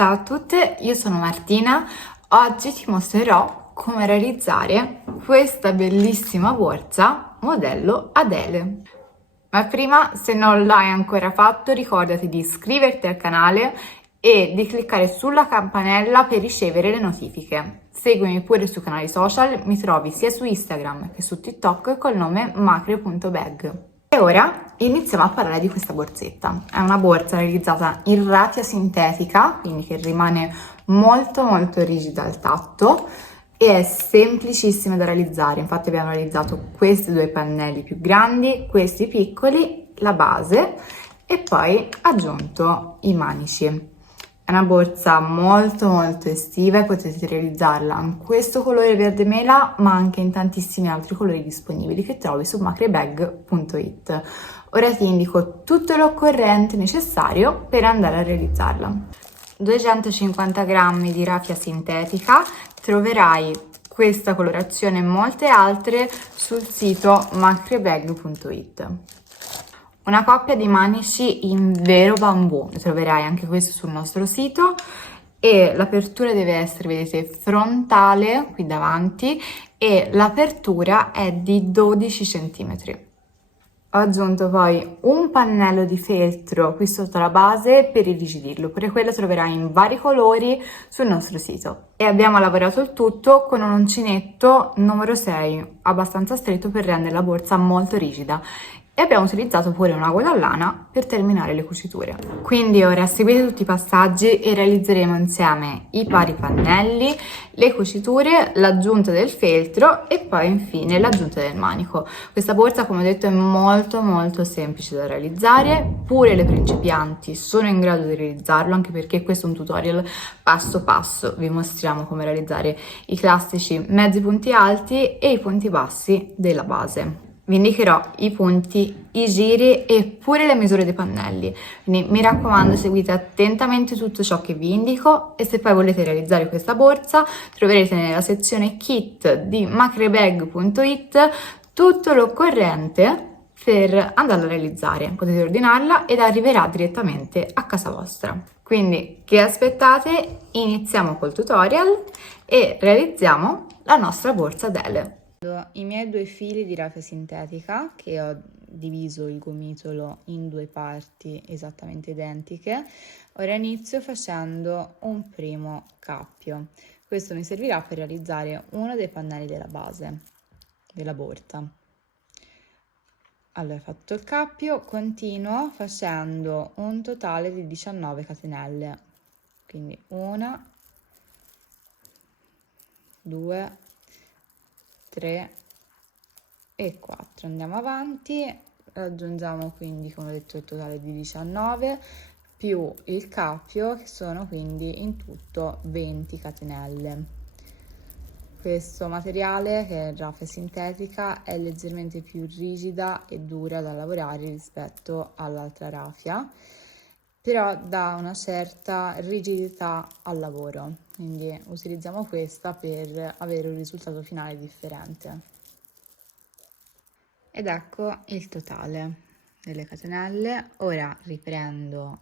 Ciao a tutte, io sono Martina. Oggi ti mostrerò come realizzare questa bellissima borsa modello Adele. Ma prima, se non l'hai ancora fatto, ricordati di iscriverti al canale e di cliccare sulla campanella per ricevere le notifiche. Seguimi pure sui canali social, mi trovi sia su Instagram che su TikTok col nome macreo.bag. E ora iniziamo a parlare di questa borsetta. È una borsa realizzata in raffia sintetica, quindi che rimane molto rigida al tatto e è semplicissima da realizzare. Infatti abbiamo realizzato questi due pannelli più grandi, questi piccoli, la base e poi aggiunto i manici. È una borsa molto estiva e potete realizzarla in questo colore verde mela, ma anche in tantissimi altri colori disponibili che trovi su macrebag.it. Ora ti indico tutto l'occorrente necessario per andare a realizzarla. 250 g di raffia sintetica, troverai questa colorazione e molte altre sul sito macrebag.it. Una coppia di manici in vero bambù, ne troverai anche questo sul nostro sito e l'apertura deve essere, vedete, frontale qui davanti e l'apertura è di 12 cm. Ho aggiunto poi un pannello di feltro qui sotto la base per irrigidirlo, pure quello troverai in vari colori sul nostro sito. E abbiamo lavorato il tutto con un uncinetto numero 6, abbastanza stretto per rendere la borsa molto rigida. E abbiamo utilizzato pure un ago da lana per terminare le cuciture. Quindi ora seguite tutti i passaggi e realizzeremo insieme i vari pannelli, le cuciture, l'aggiunta del feltro e poi infine l'aggiunta del manico. Questa borsa, come ho detto, è molto semplice da realizzare, pure le principianti sono in grado di realizzarlo, anche perché questo è un tutorial passo passo, vi mostriamo come realizzare i classici mezzi punti alti e i punti bassi della base. Vi indicherò i punti, i giri e pure le misure dei pannelli, quindi mi raccomando seguite attentamente tutto ciò che vi indico e se poi volete realizzare questa borsa troverete nella sezione kit di macrebag.it tutto l'occorrente per andarla a realizzare. Potete ordinarla ed arriverà direttamente a casa vostra. Quindi che aspettate? Iniziamo col tutorial e realizziamo la nostra borsa Adele. I miei due fili di raffia sintetica, che ho diviso il gomitolo in due parti esattamente identiche, ora inizio facendo un primo cappio. Questo mi servirà per realizzare uno dei pannelli della base della borsa. Allora, fatto il cappio, continuo facendo un totale di 19 catenelle, quindi 1, 2, 3 e 4. Andiamo avanti, raggiungiamo quindi, come ho detto, il totale di 19 più il cappio, che sono quindi in tutto 20 catenelle. Questo materiale, che è raffia sintetica, è leggermente più rigida e dura da lavorare rispetto all'altra raffia, però dà una certa rigidità al lavoro, quindi utilizziamo questa per avere un risultato finale differente. Ed ecco il totale delle catenelle. Ora riprendo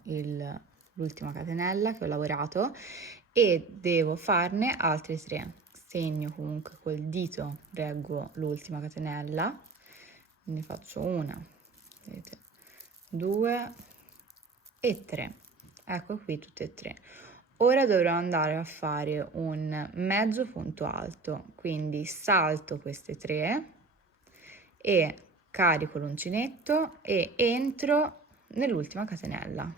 l'ultima catenella che ho lavorato e devo farne altre 3. Segno comunque col dito, reggo l'ultima catenella, quindi faccio 1, vedete, 2 e 3. Ecco qui tutte e 3. Ora dovrò andare a fare un mezzo punto alto, quindi salto queste 3 e carico l'uncinetto e entro nell'ultima catenella,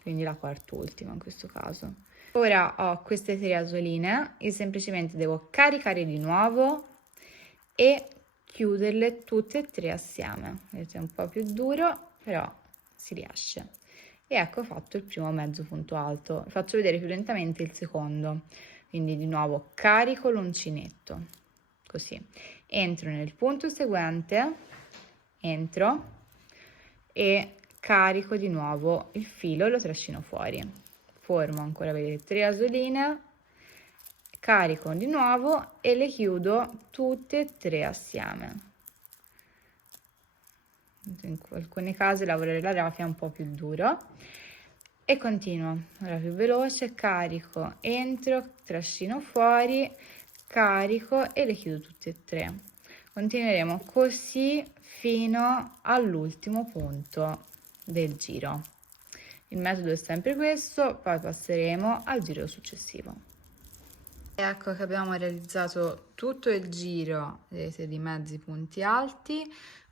quindi la quart'ultima in questo caso. Ora ho queste 3 asoline e semplicemente devo caricare di nuovo e chiuderle tutte e 3 assieme. Vedete, è un po' più duro, però si riesce. E ecco fatto il primo mezzo punto alto. Faccio vedere più lentamente il secondo, quindi di nuovo carico l'uncinetto, così entro nel punto seguente, entro e carico di nuovo il filo e lo trascino fuori. Formo ancora, vedete, 3 asoline, carico di nuovo e le chiudo tutte e 3 assieme. In alcuni casi lavorare la raffia è un po' più duro. e continuo, ora più veloce, carico, entro, trascino fuori, carico e le chiudo tutte e tre. Continueremo così fino all'ultimo punto del giro. Il metodo è sempre questo, poi passeremo al giro successivo. Ecco che abbiamo realizzato tutto il giro, vedete, di mezzi punti alti.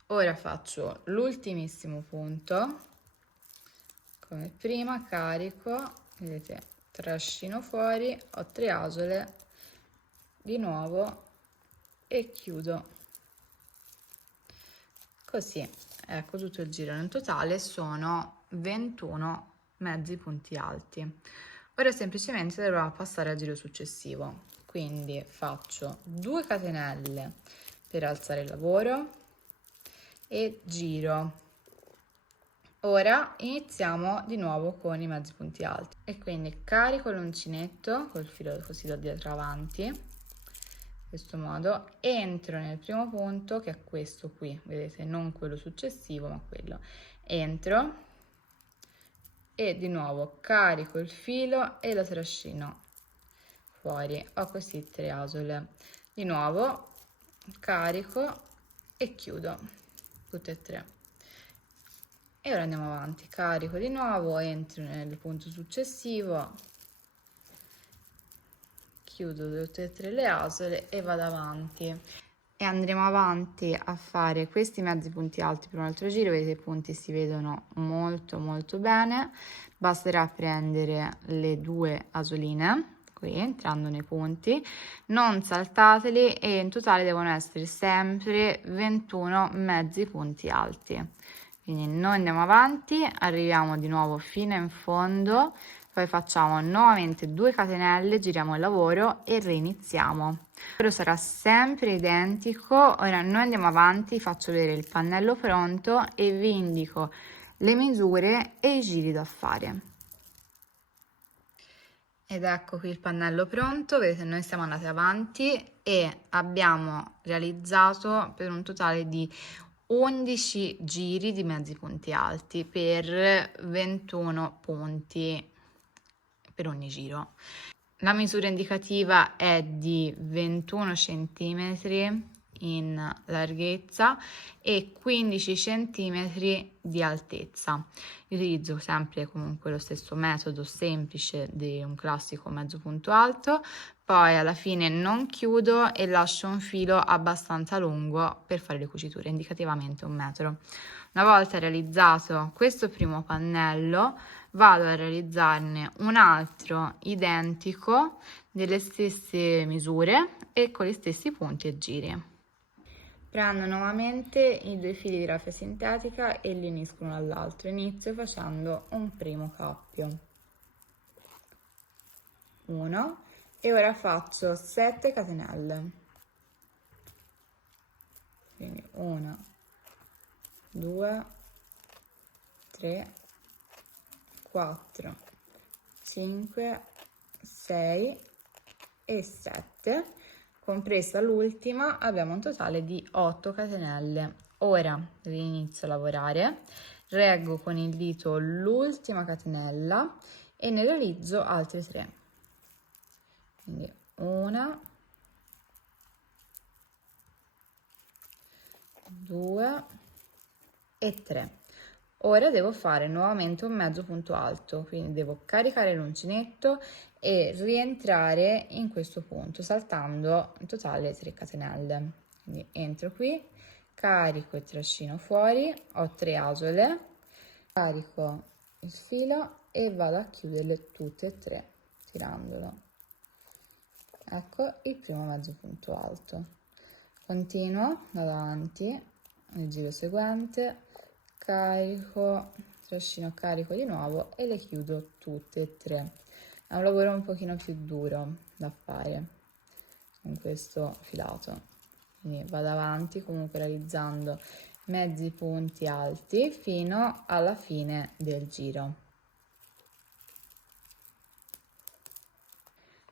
Ora faccio l'ultimissimo punto, come prima, carico, vedete, trascino fuori, ho 3 asole, di nuovo e chiudo. Così, ecco tutto il giro. In totale sono 21 mezzi punti alti. Ora semplicemente dovrò passare al giro successivo, quindi faccio 2 catenelle per alzare il lavoro e giro. Ora iniziamo di nuovo con i mezzi punti alti e quindi carico l'uncinetto col filo così da dietro avanti, in questo modo, entro nel primo punto che è questo qui, vedete, non quello successivo ma quello, entro e di nuovo carico il filo e lo trascino fuori, ho così 3 asole, di nuovo carico e chiudo tutte e tre. E ora andiamo avanti, carico di nuovo, entro nel punto successivo, chiudo tutte e tre le asole e vado avanti. E andremo avanti a fare questi mezzi punti alti per un altro giro, vedete i punti si vedono molto bene, basterà prendere le 2 asoline qui entrando nei punti, non saltateli e in totale devono essere sempre 21 mezzi punti alti. Quindi noi andiamo avanti, arriviamo di nuovo fino in fondo, poi facciamo nuovamente 2 catenelle, giriamo il lavoro e reiniziamo. Però sarà sempre identico. Ora noi andiamo avanti, faccio vedere il pannello pronto e vi indico le misure e i giri da fare. Ed ecco qui il pannello pronto, vedete noi siamo andati avanti e abbiamo realizzato per un totale di 11 giri di mezzi punti alti per 21 punti per ogni giro. La misura indicativa è di 21 cm in larghezza e 15 cm di altezza. Io utilizzo sempre comunque lo stesso metodo semplice di un classico mezzo punto alto, poi alla fine non chiudo e lascio un filo abbastanza lungo per fare le cuciture, indicativamente 1 metro. Una volta realizzato questo primo pannello, vado a realizzarne un altro identico delle stesse misure e con gli stessi punti e giri. Prendo nuovamente i 2 fili di raffia sintetica e li unisco uno all'altro. Inizio facendo un primo cappio. 1 e ora faccio 7 catenelle. Quindi 1, 2, 3, 4, 5, 6 e 7, compresa l'ultima abbiamo un totale di 8 catenelle. Ora inizio a lavorare, reggo con il dito l'ultima catenella e ne realizzo altre 3. Quindi 1, 2 e 3. Ora devo fare nuovamente un mezzo punto alto, quindi devo caricare l'uncinetto e rientrare in questo punto saltando in totale 3 catenelle. Quindi entro qui, carico e trascino fuori, ho 3 asole, carico il filo e vado a chiuderle tutte e tre tirandolo. Ecco il primo mezzo punto alto. Continuo, vado avanti nel giro seguente, carico, trascino, carico di nuovo e le chiudo tutte e tre. È un lavoro un pochino più duro da fare con questo filato, quindi vado avanti comunque realizzando mezzi punti alti fino alla fine del giro.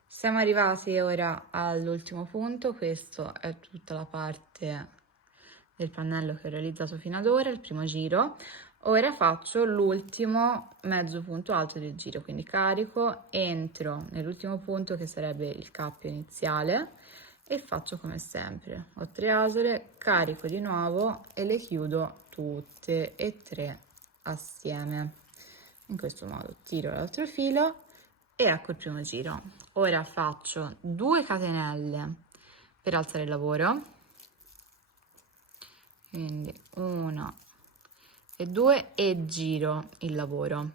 Siamo arrivati ora all'ultimo punto, questo è tutta la parte del pannello che ho realizzato fino ad ora, il primo giro. Ora faccio l'ultimo mezzo punto alto del giro, quindi carico, entro nell'ultimo punto che sarebbe il cappio iniziale e faccio come sempre. Ho 3 asole, carico di nuovo e le chiudo tutte e 3 assieme. In questo modo tiro l'altro filo e ecco il primo giro. Ora faccio 2 catenelle per alzare il lavoro, quindi 1 e 2 e giro il lavoro.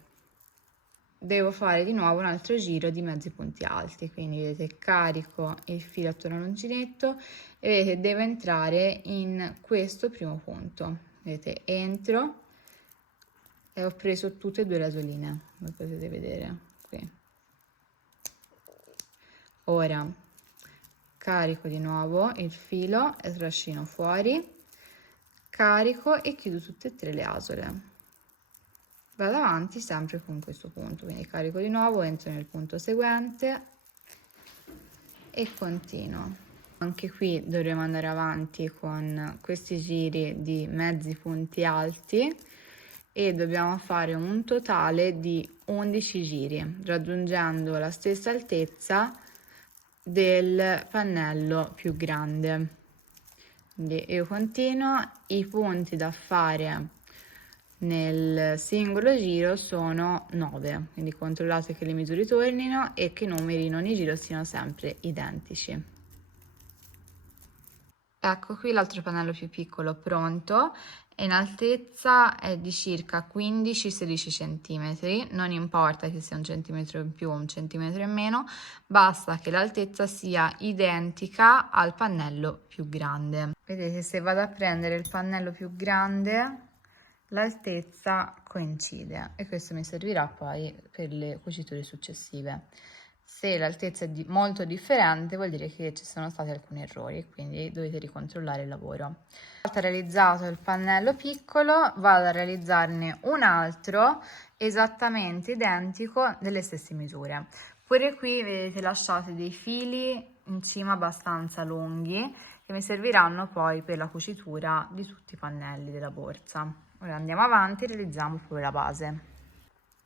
Devo fare di nuovo un altro giro di mezzi punti alti, quindi vedete carico il filo attorno all'uncinetto e vedete devo entrare in questo primo punto. Vedete entro e ho preso tutte e 2 le asoline, come potete vedere qui. Ora carico di nuovo il filo e trascino fuori, carico e chiudo tutte e 3 le asole. Vado avanti sempre con questo punto, quindi carico di nuovo, entro nel punto seguente e continuo. Anche qui dovremo andare avanti con questi giri di mezzi punti alti e dobbiamo fare un totale di 11 giri, raggiungendo la stessa altezza del pannello più grande. Quindi io continuo, i punti da fare nel singolo giro sono 9, quindi controllate che le misure tornino e che i numeri in ogni giro siano sempre identici. Ecco qui l'altro pannello più piccolo pronto, in altezza è di circa 15-16 cm, non importa che sia un centimetro in più o un centimetro in meno, basta che l'altezza sia identica al pannello più grande. Vedete, se vado a prendere il pannello più grande l'altezza coincide e questo mi servirà poi per le cuciture successive. Se l'altezza è molto differente vuol dire che ci sono stati alcuni errori, quindi dovete ricontrollare il lavoro. Una volta realizzato il pannello piccolo vado a realizzarne un altro esattamente identico delle stesse misure. Pure qui vedete lasciate dei fili in cima abbastanza lunghi che mi serviranno poi per la cucitura di tutti i pannelli della borsa. Ora andiamo avanti e realizziamo poi la base.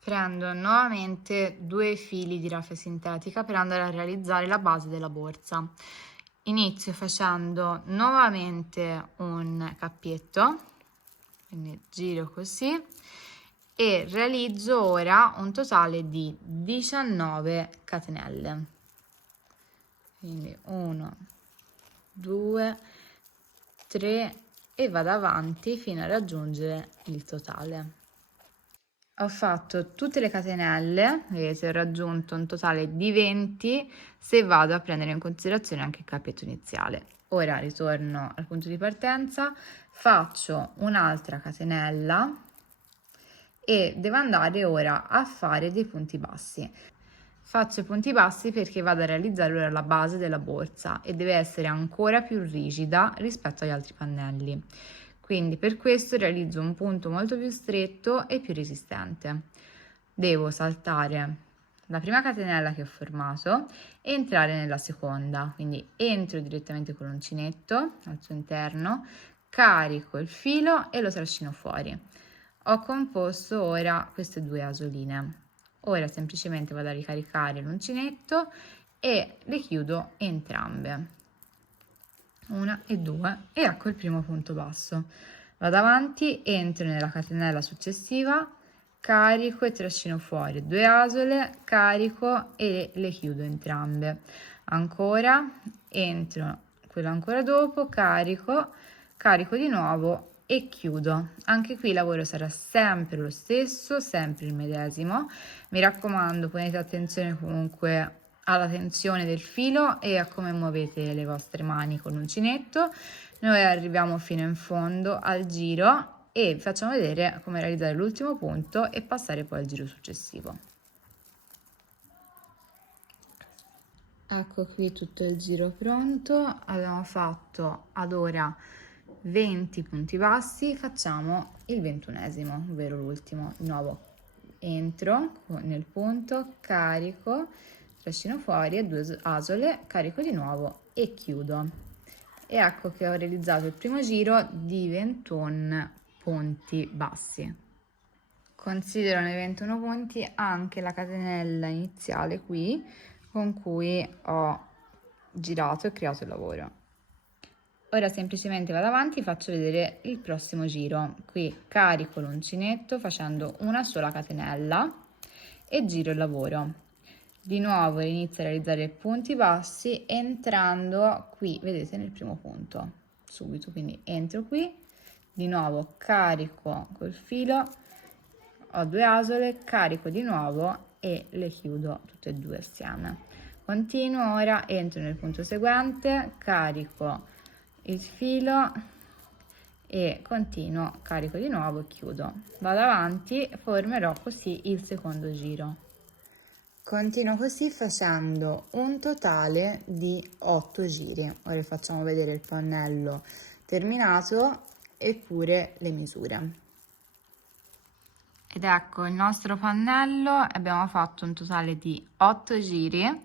Prendo nuovamente 2 fili di rafia sintetica per andare a realizzare la base della borsa. Inizio facendo nuovamente un cappietto, quindi giro così e realizzo ora un totale di 19 catenelle. Quindi 1, 2, 3 e vado avanti fino a raggiungere il totale. Ho fatto tutte le catenelle, vedete, ho raggiunto un totale di 20 se vado a prendere in considerazione anche il cappetto iniziale. Ora ritorno al punto di partenza, faccio un'altra catenella e devo andare ora a fare dei punti bassi. Faccio i punti bassi perché vado a realizzare ora la base della borsa e deve essere ancora più rigida rispetto agli altri pannelli. Quindi per questo realizzo un punto molto più stretto e più resistente. Devo saltare la prima catenella che ho formato e entrare nella seconda, quindi entro direttamente con l'uncinetto al suo interno, carico il filo e lo trascino fuori. Ho composto ora queste 2 asoline. Ora semplicemente vado a ricaricare l'uncinetto e le chiudo entrambe. 1 e 2 e ecco il primo punto basso. Vado avanti, entro nella catenella successiva, carico e trascino fuori 2 asole, carico e le chiudo entrambe. Ancora, entro quella ancora dopo, carico, carico di nuovo e chiudo. Anche qui il lavoro sarà sempre lo stesso, sempre il medesimo. Mi raccomando, ponete attenzione comunque alla tensione del filo e a come muovete le vostre mani con l'uncinetto. Noi arriviamo fino in fondo al giro e vi facciamo vedere come realizzare l'ultimo punto e passare poi al giro successivo. Ecco qui tutto il giro pronto, abbiamo fatto ad ora 20 punti bassi, facciamo il 21esimo, ovvero l'ultimo. Di nuovo entro nel punto, carico, trascino fuori a 2 asole, carico di nuovo e chiudo. E ecco che ho realizzato il primo giro di 21 punti bassi. considero nei 21 punti anche la catenella iniziale qui con cui ho girato e creato il lavoro. Ora semplicemente vado avanti e faccio vedere il prossimo giro. Qui carico l'uncinetto facendo una sola catenella e giro il lavoro. Di nuovo inizio a realizzare punti bassi entrando qui, vedete, nel primo punto, subito, quindi entro qui, di nuovo carico col filo, ho 2 asole, carico di nuovo e le chiudo tutte e 2 assieme. Continuo ora, entro nel punto seguente, carico il filo e continuo, carico di nuovo e chiudo. Vado avanti, formerò così il secondo giro. Continuo così facendo un totale di 8 giri. Ora facciamo vedere il pannello terminato e pure le misure. Ed ecco il nostro pannello, abbiamo fatto un totale di 8 giri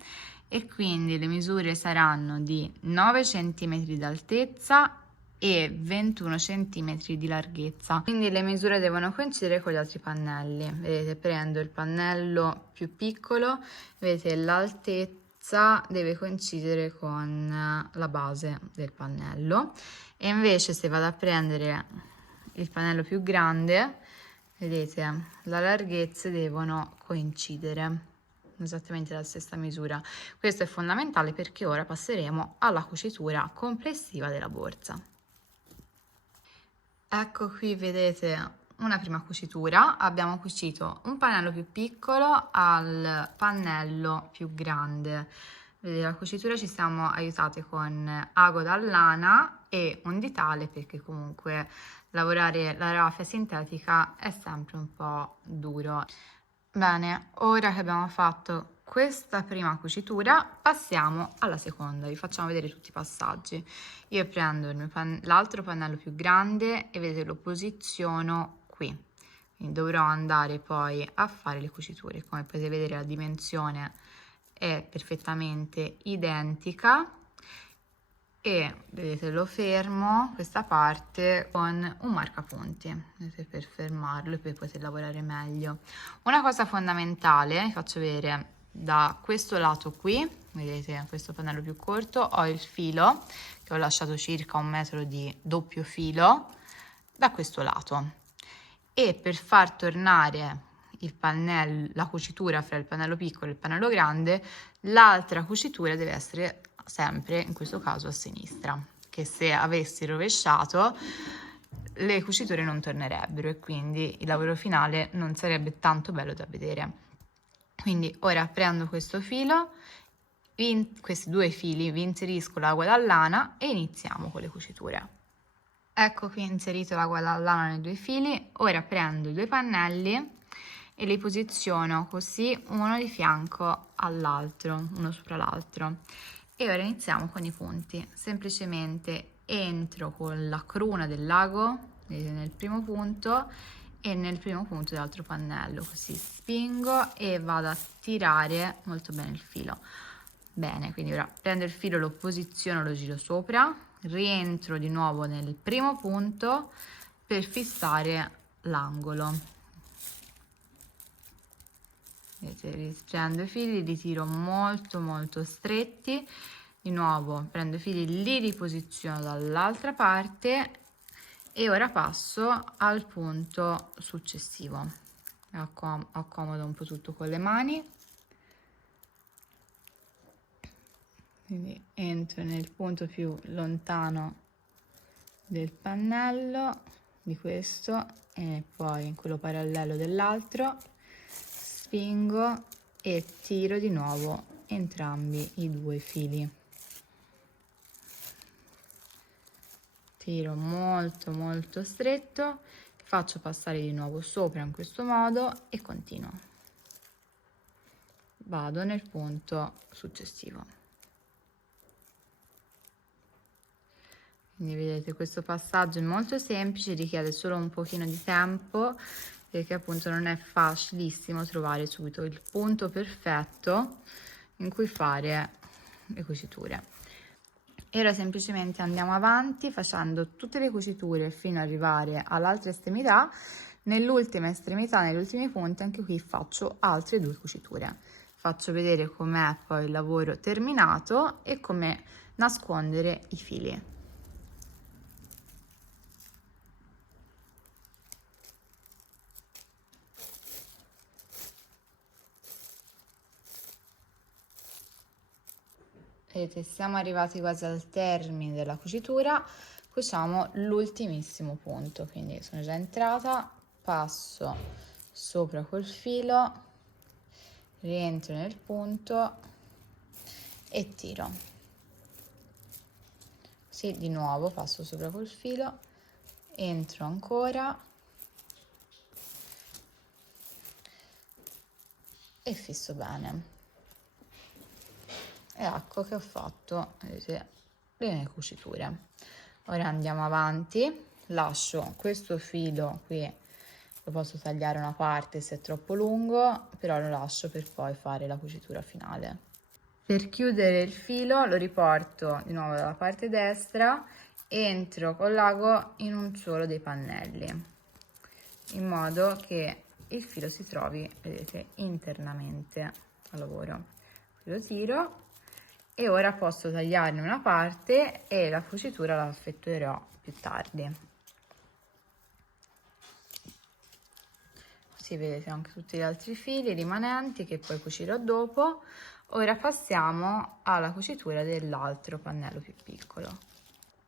e quindi le misure saranno di 9 cm d'altezza e 21 cm di larghezza, quindi le misure devono coincidere con gli altri pannelli. Vedete, prendo il pannello più piccolo, vedete l'altezza deve coincidere con la base del pannello, e invece se vado a prendere il pannello più grande, vedete, la larghezza devono coincidere esattamente la stessa misura. Questo è fondamentale perché ora passeremo alla cucitura complessiva della borsa. Ecco qui, vedete una prima cucitura. Abbiamo cucito un pannello più piccolo al pannello più grande. Vedete, la cucitura ci siamo aiutate con ago da lana e un ditale, perché comunque lavorare la raffia sintetica è sempre un po' duro. Bene, ora che abbiamo fatto questa prima cucitura passiamo alla seconda, vi facciamo vedere tutti i passaggi. Io prendo l'altro pannello più grande e vedete lo posiziono qui, quindi dovrò andare poi a fare le cuciture. Come potete vedere la dimensione è perfettamente identica e vedete lo fermo questa parte con un marcapunti, vedete, per fermarlo e poi potete lavorare meglio. Una cosa fondamentale, vi faccio vedere da questo lato qui, vedete questo pannello più corto, ho il filo che ho lasciato circa 1 metro di doppio filo da questo lato, e per far tornare il pannello, la cucitura fra il pannello piccolo e il pannello grande, l'altra cucitura deve essere sempre in questo caso a sinistra, che se avessi rovesciato le cuciture non tornerebbero e quindi il lavoro finale non sarebbe tanto bello da vedere. Quindi ora prendo questo filo, questi 2 fili, vi inserisco la guadallana e iniziamo con le cuciture. Ecco qui inserito la guadallana nei 2 fili. Ora prendo i 2 pannelli e li posiziono così uno di fianco all'altro, uno sopra l'altro. E ora iniziamo con i punti. Semplicemente entro con la cruna del lago, vedete, nel primo punto e nel primo punto dell'altro pannello, così spingo e vado a tirare molto bene il filo. Bene, quindi ora prendo il filo, lo posiziono, lo giro sopra, rientro di nuovo nel primo punto per fissare l'angolo. Vedete, prendo i fili, li tiro molto stretti, di nuovo prendo i fili, li riposiziono dall'altra parte e ora passo al punto successivo. Accomodo un po' tutto con le mani, quindi entro nel punto più lontano del pannello di questo e poi in quello parallelo dell'altro, spingo e tiro di nuovo entrambi i 2 fili. Tiro molto stretto, faccio passare di nuovo sopra in questo modo e continuo. Vado nel punto successivo. Quindi vedete, questo passaggio è molto semplice, richiede solo un pochino di tempo perché appunto non è facilissimo trovare subito il punto perfetto in cui fare le cuciture. E ora semplicemente andiamo avanti facendo tutte le cuciture fino ad arrivare all'altra estremità, Nell'ultima estremità, negli ultimi punti, anche qui faccio altre 2 cuciture. Faccio vedere com'è poi il lavoro terminato e come nascondere i fili. Vedete, siamo arrivati quasi al termine della cucitura, cuciamo l'ultimissimo punto, quindi sono già entrata, passo sopra col filo, rientro nel punto e tiro. Sì, di nuovo passo sopra col filo, entro ancora e fisso bene. E ecco che ho fatto, vedete, le mie cuciture. Ora andiamo avanti, lascio questo filo qui, lo posso tagliare una parte se è troppo lungo, però lo lascio per poi fare la cucitura finale. Per chiudere il filo lo riporto di nuovo dalla parte destra, entro con l'ago in un solo dei pannelli, in modo che il filo si trovi, vedete, internamente al lavoro. Lo tiro e ora posso tagliarne una parte e la cucitura la effettuerò più tardi. Così vedete anche tutti gli altri fili rimanenti che poi cucirò dopo. Ora passiamo alla cucitura dell'altro pannello più piccolo.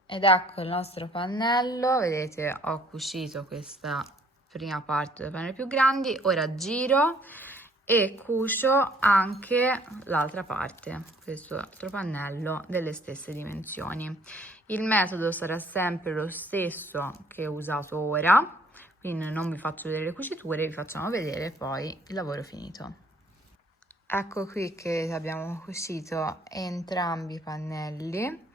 Ed ecco il nostro pannello, vedete ho cucito questa prima parte dei pannelli più grandi, ora giro e cucio anche l'altra parte, questo altro pannello delle stesse dimensioni. Il metodo sarà sempre lo stesso che ho usato ora, quindi non vi faccio vedere le cuciture, vi facciamo vedere poi il lavoro finito. Ecco qui che abbiamo cucito entrambi i pannelli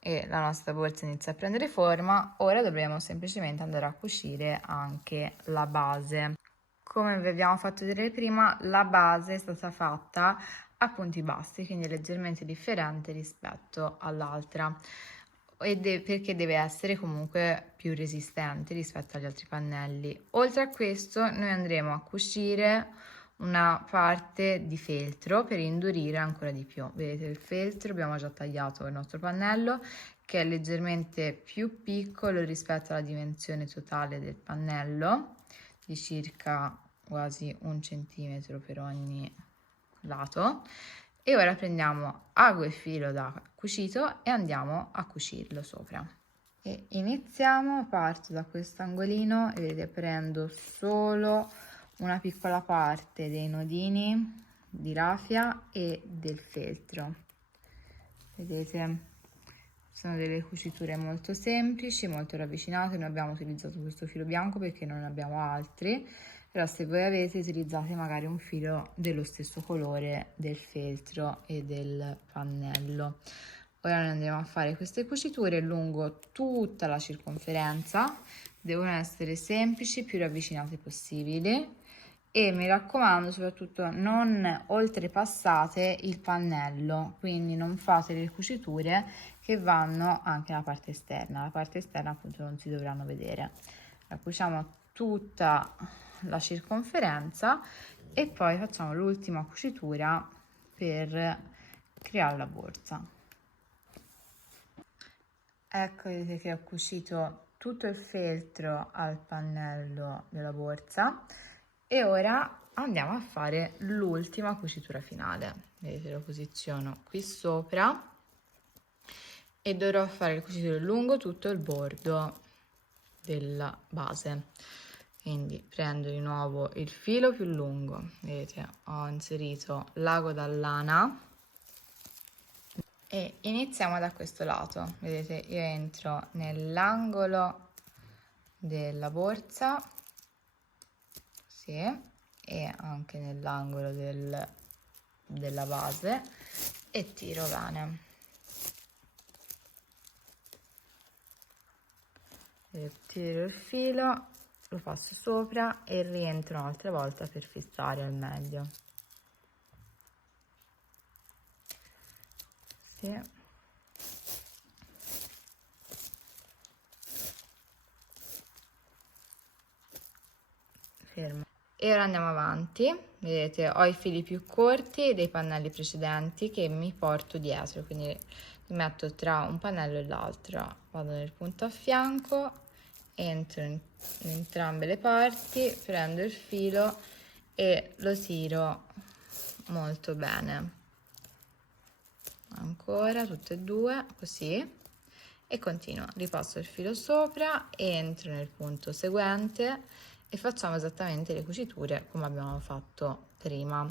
e la nostra borsa inizia a prendere forma. Ora dovremo semplicemente andare a cucire anche la base. Come vi abbiamo fatto vedere prima, la base è stata fatta a punti bassi, quindi leggermente differente rispetto all'altra, perché deve essere comunque più resistente rispetto agli altri pannelli. Oltre a questo, noi andremo a cucire una parte di feltro per indurire ancora di più. Vedete il feltro, abbiamo già tagliato il nostro pannello che è leggermente più piccolo rispetto alla dimensione totale del pannello, di circa quasi 1 centimetro per ogni lato. E ora prendiamo ago e filo da cucito e andiamo a cucirlo sopra. E iniziamo, parto da questo angolino e vedete prendo solo una piccola parte dei nodini di raffia e del feltro. Vedete, sono delle cuciture molto semplici, molto ravvicinate. Noi abbiamo utilizzato questo filo bianco perché non ne abbiamo altri, però se voi avete, utilizzate magari un filo dello stesso colore del feltro e del pannello. Ora noi andremo a fare queste cuciture lungo tutta la circonferenza, devono essere semplici, più ravvicinate possibili e mi raccomando soprattutto non oltrepassate il pannello, quindi non fate le cuciture che vanno anche nella parte esterna, la parte esterna appunto non si dovranno vedere. La cuciamo tutta la circonferenza e poi facciamo l'ultima cucitura per creare la borsa. Ecco, vedete che ho cucito tutto il feltro al pannello della borsa e ora andiamo a fare l'ultima cucitura finale. Vedete, lo posiziono qui sopra e dovrò fare le cuciture lungo tutto il bordo della base. Quindi prendo di nuovo il filo più lungo, vedete, ho inserito l'ago da lana e iniziamo da questo lato. Vedete, io entro nell'angolo della borsa, sì, e anche nell'angolo della base e tiro bene. Tiro il filo, lo passo sopra e rientro un'altra volta per fissare al meglio. Sì. E ora andiamo avanti. Vedete, ho i fili più corti dei pannelli precedenti che mi porto dietro, quindi li metto tra un pannello e l'altro. Vado nel punto a fianco, entro in entrambe le parti, prendo il filo e lo tiro molto bene. Ancora tutte e due, così, e continuo, ripasso il filo sopra, entro nel punto seguente e facciamo esattamente le cuciture come abbiamo fatto prima.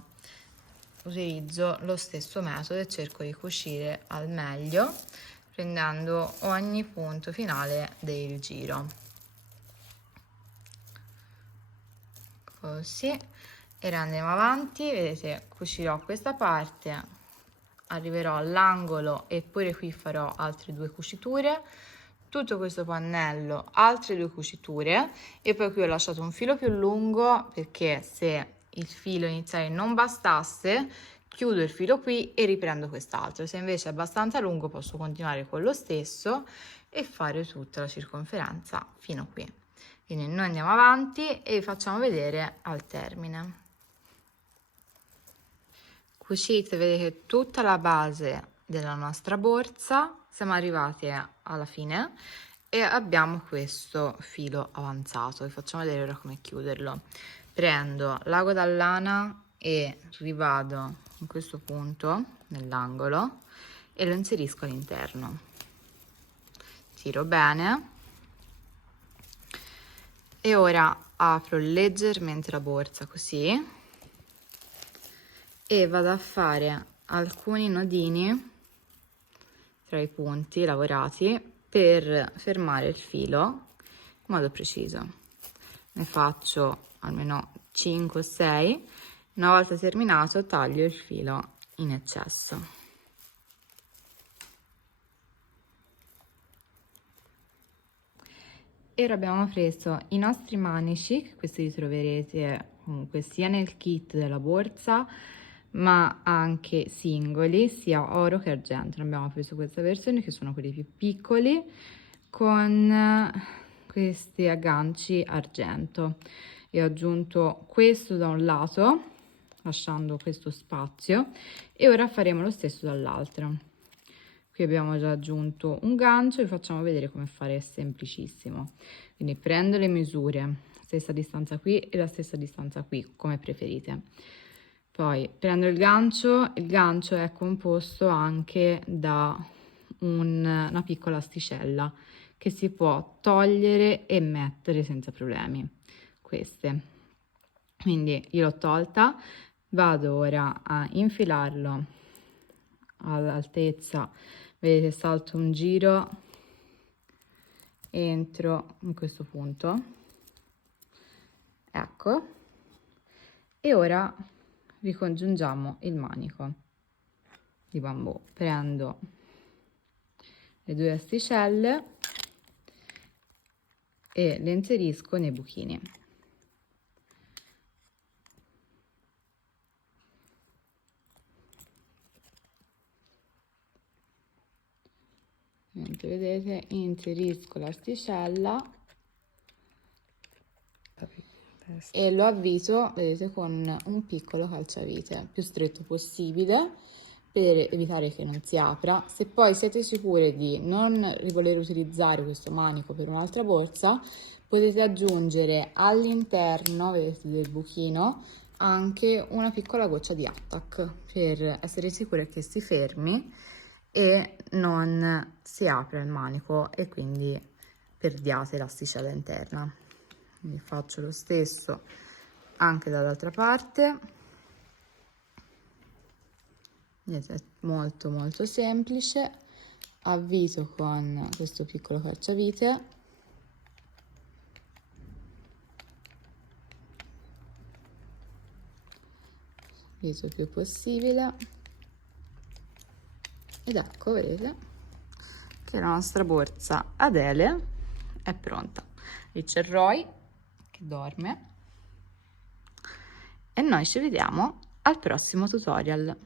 Utilizzo lo stesso metodo e cerco di cucire al meglio prendendo ogni punto finale del giro, così. E ora andiamo avanti, vedete, cucirò questa parte, arriverò all'angolo e pure qui farò altre 2 cuciture, tutto questo pannello altre 2 cuciture, e poi qui ho lasciato un filo più lungo perché se il filo iniziale non bastasse chiudo il filo qui e riprendo quest'altro. Se invece è abbastanza lungo posso continuare con lo stesso e fare tutta la circonferenza fino qui. Quindi noi andiamo avanti e vi facciamo vedere al termine. Cucite, vedete, tutta la base della nostra borsa, siamo arrivati alla fine e abbiamo questo filo avanzato. Vi facciamo vedere ora come chiuderlo. Prendo l'ago da lana e rivado in questo punto nell'angolo e lo inserisco all'interno. Tiro bene e ora apro leggermente la borsa così e vado a fare alcuni nodini tra i punti lavorati per fermare il filo in modo preciso. Ne faccio almeno 5 o 6. Una volta terminato taglio il filo in eccesso. E ora abbiamo preso i nostri manici, che questi li troverete comunque sia nel kit della borsa ma anche singoli, sia oro che argento. Ne abbiamo preso questa versione che sono quelli più piccoli con questi agganci argento e ho aggiunto questo da un lato lasciando questo spazio e ora faremo lo stesso dall'altro. Qui abbiamo già aggiunto un gancio, vi facciamo vedere come fare, è semplicissimo. Quindi prendo le misure, stessa distanza qui e la stessa distanza qui, come preferite. Poi prendo il gancio è composto anche da una piccola asticella che si può togliere e mettere senza problemi, queste. Quindi io l'ho tolta, vado ora a infilarlo all'altezza, vedete, salto un giro, entro in questo punto, ecco, e ora ricongiungiamo il manico di bambù. Prendo le 2 asticelle e le inserisco nei buchini. Vedete, inserisco l'asticella e lo avvito, vedete, con un piccolo calciavite più stretto possibile per evitare che non si apra. Se poi siete sicure di non voler utilizzare questo manico per un'altra borsa, potete aggiungere all'interno, vedete, del buchino anche una piccola goccia di attack per essere sicure che si fermi e non si apra il manico e quindi perdiate l'asticella interna. Quindi faccio lo stesso anche dall'altra parte. Vedete, è molto molto semplice. Avvito con questo piccolo cacciavite avvito il più possibile ed ecco, vedete che la nostra borsa Adele è pronta. Lì c'è Roy che dorme e noi ci vediamo al prossimo tutorial.